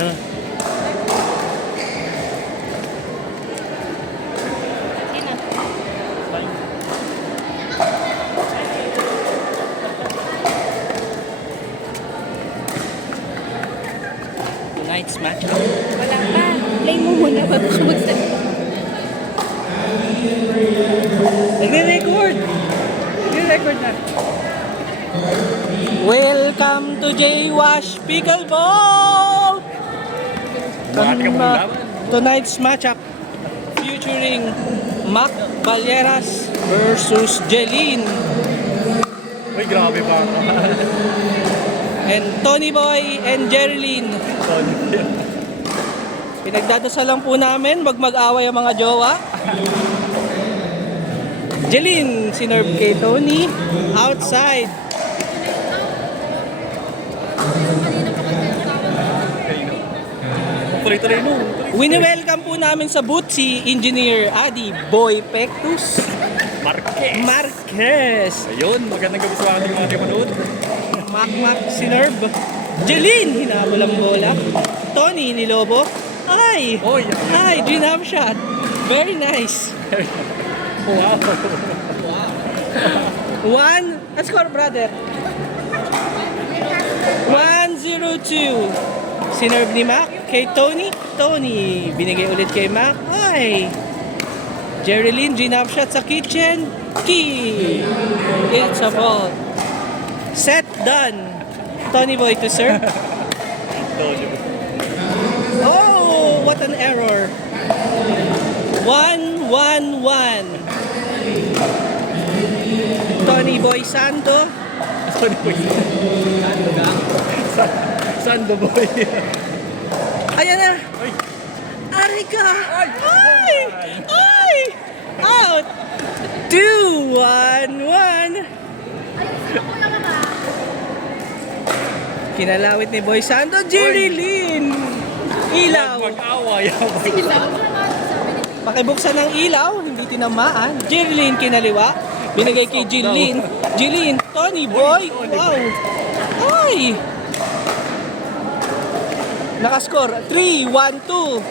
Tonight's match. Wala pa. Play mo muna bago ka magsalita. Nagre-record! Nagre-record na. Welcome to J-Wash Pickleball! Tonight's matchup featuring Mac Balleras versus Jeline Uy, grabe ba? and Tony Boy and Jerilyn. Pinagdadasal lang po namin wag mag-away ang mga jowa. Jeline, sinerve kay Tony outside. Tuloy-tuloy mo. Wini-welcome po namin sa booth si Engineer Adi Boy Pectus Marquez. Ayun, magandang gabi sa ating mga manood. Mac sinerve. Jeline, hinabol ang bola. Tony Nilobo. Ay! Oy! Ay, G-Nam shot. Very nice. Wow! Let's score, brother. 1-0-2. Sinerve ni Mac kay Tony. Tony, binigay ulit kay Mac. Ay! Jerilyn, G-Nam shot sa kitchen. Key! It's a fault. Set done. Tony Boy to serve. Oh, what an error. 1-1-1. Tony Boy Santo. Sando boy. Ayan na. Ay! Arika. Ay! Ay! Out. 2-1-1. Kinalawit ni Boy Santo. Jerilyn. Ilaw. Mag-away. Pakibuksan ng ilaw, hindi tinamaan. Jerilyn kinaliwa. Binigay kay Jeline. Jeline, Tony Boy. Wow. Ay. Nakascore 3-1-2.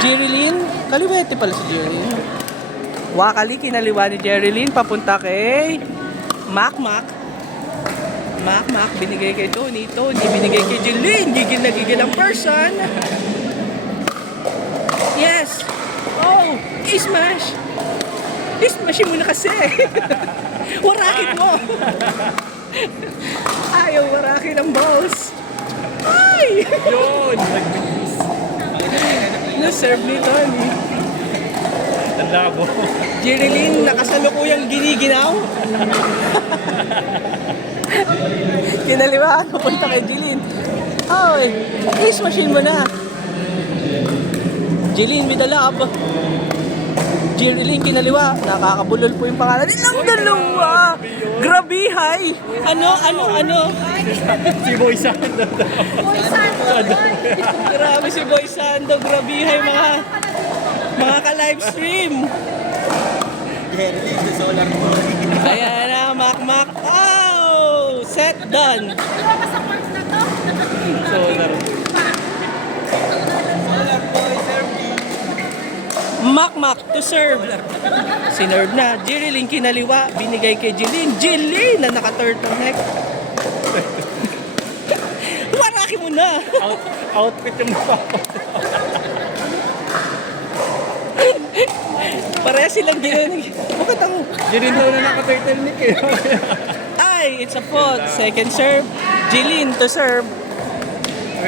Jerilyn, kaliwete pala si Jerilyn. Wakali kinaliwa ni Jerilyn papunta kay Mac. Mac, binigay kay Tony. Tony, binigay kay Jeline. Gigil na gigil ang person. Yes! Oh! I-smash! I-smashin mo na kasi! Warakin mo! Ayaw warakin ang balls! Ay! Yun! Na-serve ni Tony. Ang labo. Jerilyn, nakasalukuyang giniginaw. Kinaliwa, papunta kay Jeline. Ay! I-smashin mo na! Jeline with the love. Jerilyn kinaliwa. Nakakabulol po yung pangalan nilang dalawa. Grabihay. Ano? Si Boy Sando. Grabe si Boy Sando. Grabihay mga ka-livestream. Ayan na, Mac. Oh! Set done. Solar. Mac to serve. Sinerve na. Jerilyn kinaliwa. Binigay kay Jeline. Jeline na naka-turtleneck. Waraki mo na. Outfit yung napapot. Pareha silang ginanig. Bakit ako? Yun daw na naka-turtleneck eh. Ay, it's a fault. Second serve. Jeline to serve.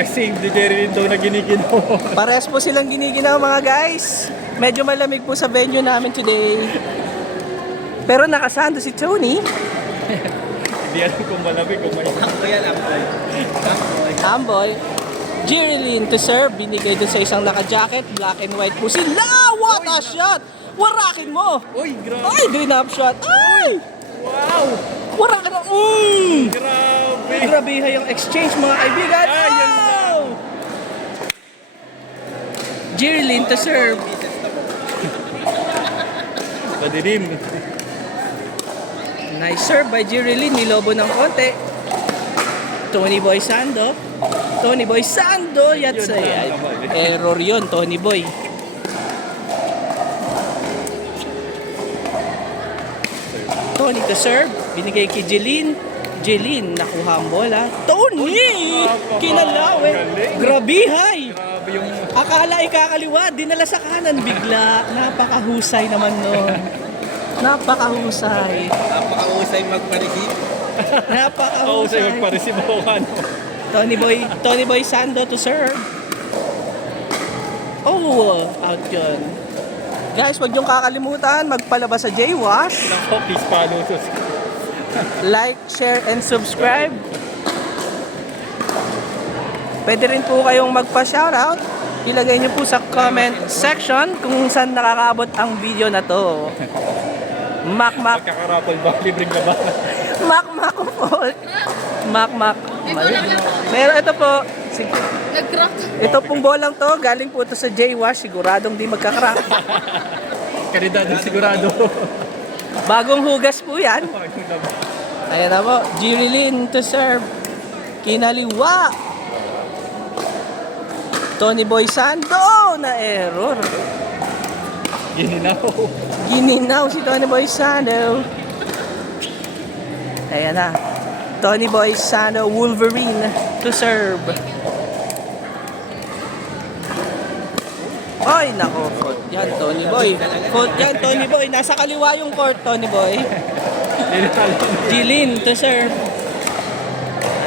Same di Jerry daw na giniginaw. Parehas po silang giniginaw mga guys. Medyo malamig po sa venue namin today. Pero nakasando si Tony. Hindi alam kung malamig o may... Amboy. Jerilyn to serve. Binigay dun sa isang naka-jacket. Black and white po sila. What a shot! Warakin mo! Uy, grabe! Ay, green up shot. Ay! Wow! Warakin mo! Grabe! Grabe yung exchange mga kaibigan. Ay, yan na. Oh! Jerilyn to serve. Padilim. Nice serve by Jerilyn. Nilobo ng konti. Tony Boy Sando. Tony Boy Sando. Yats Yun lang naman eh. error yun, Tony Boy. Tony to serve. Binigay kay Jeline. Jeline, nakuha ang bola. Tony! Kinalaw eh. Galing. Grabihay! Grabe yung... Akala ikakaliwa, dinala sa kanan bigla. Napakahusay naman nun. Napakahusay. Napakausay magpa-receive. Ako sa'yo Napakahusay. magpa-receive ako ano. Tony Boy Sando to serve. Oh, out yun. Guys, wag niyong kakalimutan magpalabas sa J-Wash. Ilang po, please follow to. Like, share, and subscribe. Pwede rin po kayong magpa-shoutout. Ilagay niyo po sa comment section kung saan nakakaabot ang video na to. Mak. Magkakarapol ba? Libreng labanan. Mak po. Mak. Meron ito po. Nag-crack. Ito pong bolang to, galing po ito sa J-Wash. Siguradong di magkakrak. Kalidad na sigurado. Bagong hugas po yan. Ayan na po. Jirilin to serve. Kinaliwa. Tony Boy Sando na error. Gininaw. Gininaw si Tony Boy Sando. Ayan na. Tony Boy Sando Wolverine to serve. Ay, nako. Fault yan, Tony Boy. Fault yan, Tony Boy. Nasa kaliwa yung court, Tony Boy. Jilin to serve.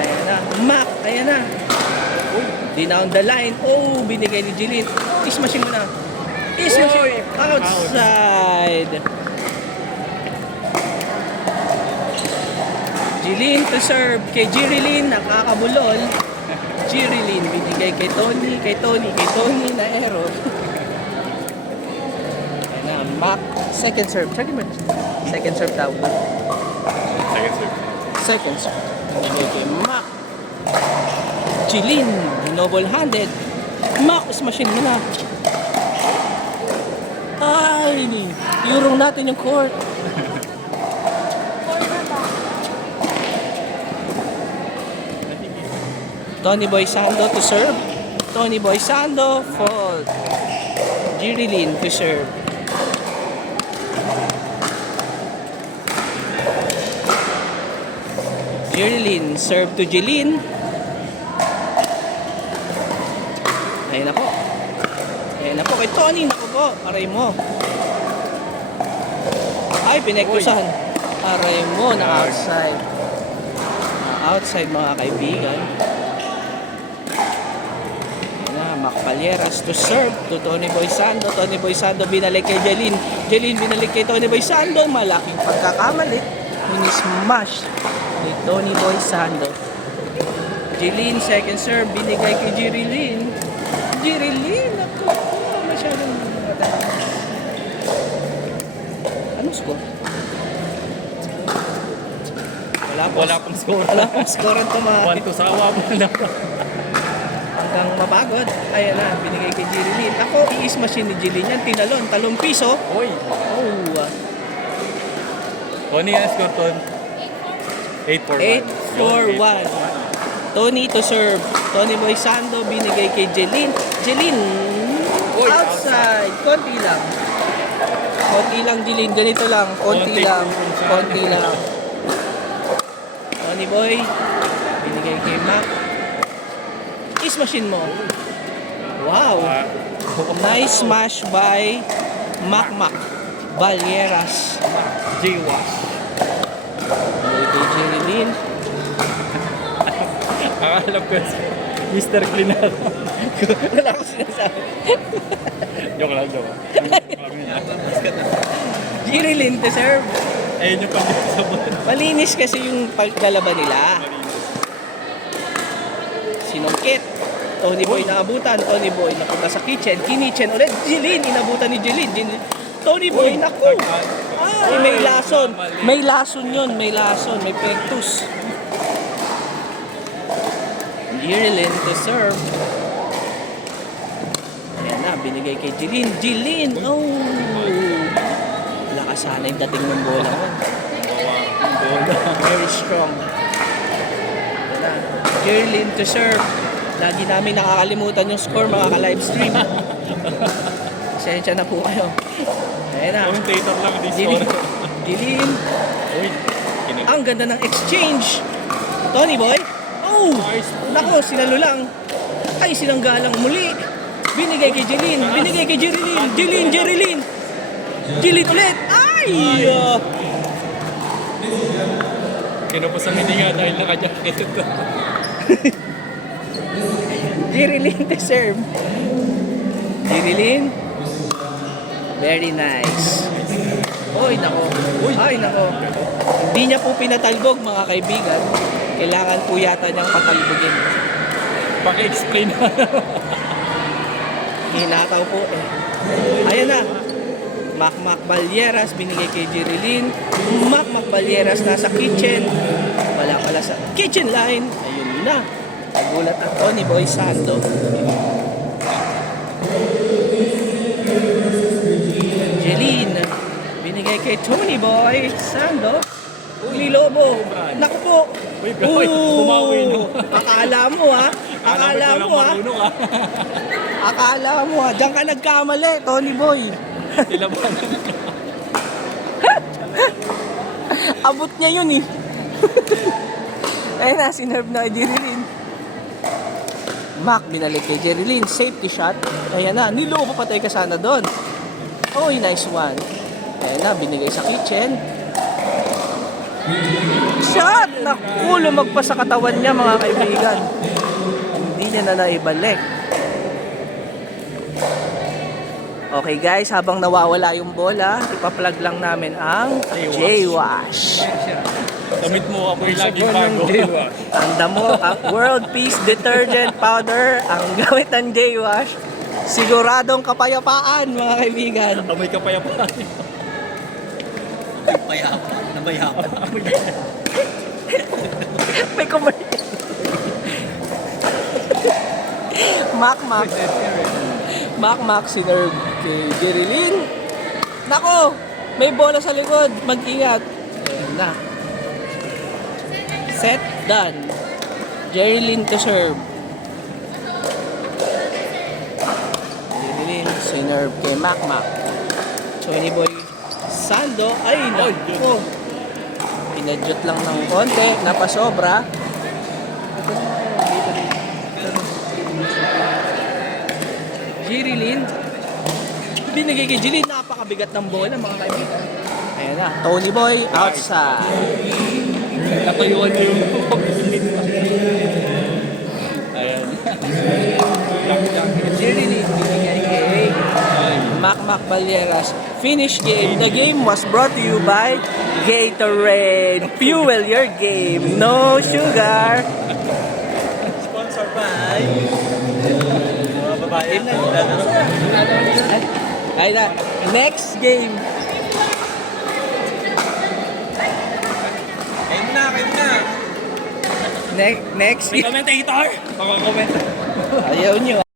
Ayan na. Mac, ayan na. Down the line. Oh, binigay ni Jilin. Ismashing mo na. Ismashing. Outside. Jilin to serve. Kay Jirilin, nakakabulol. Jirilin, binigay kay Tony na error. Ayan na, Mac. Second serve. Second serve daw. Second serve. Binigay kay Mac. Jilin, double-handed. Mac, smashing mo na. Ay, yurong natin yung court. Tony Boy Sando to serve. Tony Boy Sando, fault. Jirilin to serve. Jirilin, serve to Jilin. Ayan na po. Ayan na po kay Tony. Naku po, aray mo. Ay, pinektusan. Aray mo, na outside. Outside mga kaibigan. Mac Palieras to serve to Tony Boy Sando. Tony Boy Sando binalik kay Jelin. Jelin binalik kay Tony Boy Sando. Malaking pagkakamali. Minismash ni Tony Boy Sando. Jelin second serve binigay kay Jirilin. Jirilin, ako masyadong ano score? Wala pang score. Wala pang score ang tumahan. 1-2 sawa mo na. Hanggang mapagod. Ayan na, binigay kay Jirilin. Ako, i-smash ni Jilin yan. Tinalon, 3 piso. Uy. Oh, Tony, ang score ton? 8-4-1. 8-4-1. Tony to serve. Tony Boy Sando, binigay kay Jilin. Jilin, Uy, outside. Konti lang. Konti lang, Jilin. Ganito lang. Konti lang. Tony Boy, binigay kay Mac. Is-machine mo. Wow. Nice smash by Mac Balieras. J-Wash. Kay Jirilin. Akala ko Mr. Cleaner. Wala akong sinasabi. Joke lang. Jirilin to serve. Ayun yung pag-sabon. Malinis kasi yung paglalaba nila. Sinungkit. Tony Boy naabutan. Tony Boy napunta sa kitchen. Kinichen ulit. Jilin. Inabutan ni Jilin. Tony Boy, naku. Ay, may lason. May lason yun. May lason. May pektus. Jirilin to serve. Ayan na. Binigay kay Jilin. Jilin. Oh. Lakas sana yung dating ng bola ko. Very strong. Ayan na. Jerlyn to serve. Lagi namin nakakalimutan yung score mga ka-live stream. Pasensya na po kayo. Ayan na. Commentator lang this Jilin. one. Jilin. Uy, kinig. Ang ganda ng exchange. Tony Boy. Oh! Nice. Nako, sinalo lang. Ay, sinanggalang muli. Binigay kay Jilin. Binigay kay Jerilyn. Jerilyn. Jilin ulit. Ay! Kinupos ang hininga dahil naka-jacket ito. Jerilyn to serve. Jerilyn. Very nice. Oy, nako. Ay, nako. Hindi niya po pinatalbog, mga kaibigan. Kailangan po yata niyang patalbogin. Paki-explain na. Hinataw po eh. Ayan na. Mac Balyeras binigay kay Jerilyn. Mac Balyeras nasa kitchen. Wala pala sa kitchen line. Ayun na. Nagulat ang Tony Boy Sando. Jeline binigay kay Tony Boy Sando. Uli Lobo. Naku po. Uy, gawin. Bumawi no. Akala mo ha. Akala mo ha. Marunong Akala mo ha. Diyan ka nagkamali, Tony Boy. Sila ba? Abot niya yun eh. Ayun na, sinerve na kay Jerilyn. Mac binalik kay Jerilyn. Safety shot. Ayan na, niloko patay ka sana doon. Oy, nice one. Ayan na, binigay sa kitchen. Shot! Naku, lumagpas sa katawan niya mga kaibigan. Hindi niya na naibalik. Okay guys, habang nawawala yung bola, ipa-plug lang namin ang J-Wash. Damit mo ako yung laging bago. Tanda mo, ang World Peace Detergent Powder, ang gamit ng J-Wash. Siguradong kapayapaan mga kaibigan. Amoy kapayapaan. Payapa. Nabayapa. May commercial. Mac sinerve kay Jerilyn. Nako, may bola sa likod. Mag-ingat. Ayan na. Set, done. Jerilyn to serve. Jerilyn, sinerve kay Mac. Tony Boy Sando. Ay, nako. Pinadyot lang ng konti. Napasobra. Jerilyn. Binigay kay Jerilyn. Napakabigat ng bola mga kaibigan. Ayan na. Tony Boy outside. Natuyuan yung ayan. Jerilyn binigay kay Mac Balyeras. Finish game. The game was brought to you by Gatorade. Fuel your game. No sugar. Sponsor by mga babae. Ay na. Next game. Kayo na. Next May game. commentator! Mga comment. Ayaw nyo.